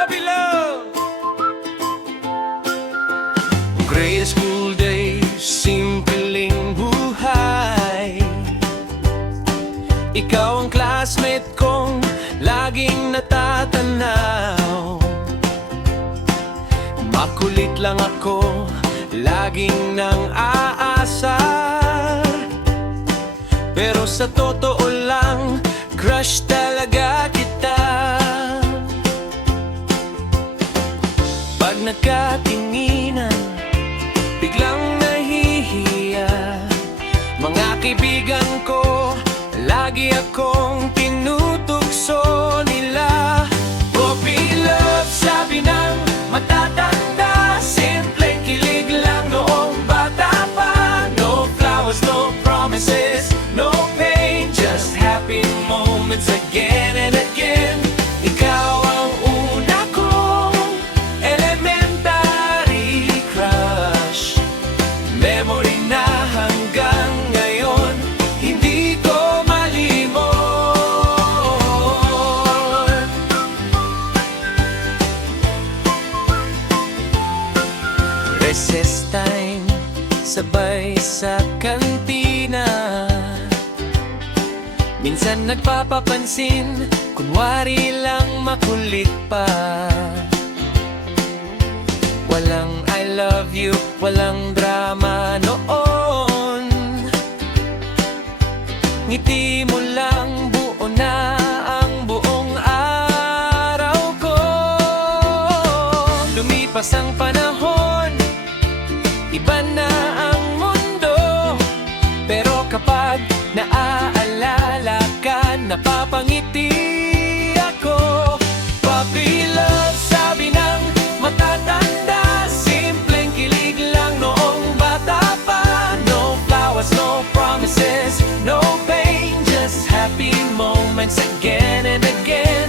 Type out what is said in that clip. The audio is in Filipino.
Puppy love! Grade school days, simpleng buhay. Ikaw ang classmate kong laging natatanaw. Makulit lang ako, laging nang aasar. Pero sa totoo lang, crush talaga kita. Pag nagkatinginan, biglang nahihiya. Mga kaibigan ko, lagi akong tinutugso nila. Puppy love, sabi ng matatanda. Simpleng kilig lang noong bata pa. No flowers, no promises, no pain, just happy moments again and again. Ikaw ang una kong elementary crush. Memory na hanggang ngayon hindi ko malimot. Recess time, sabay sa kantina. Minsan nagpapapansin, kunwari lang makulit pa. Walang I love you, walang drama noon. Ngiti mo lang, buo na ang buong araw ko. Lumipas ang panahon, iba na ang mundo. Pero kapag naaalala ka, napapangiti ako. Puppy love, sabi ng matatanda. Simpleng kilig lang noong bata pa. No flowers, no promises, no pain, just happy moments again and again.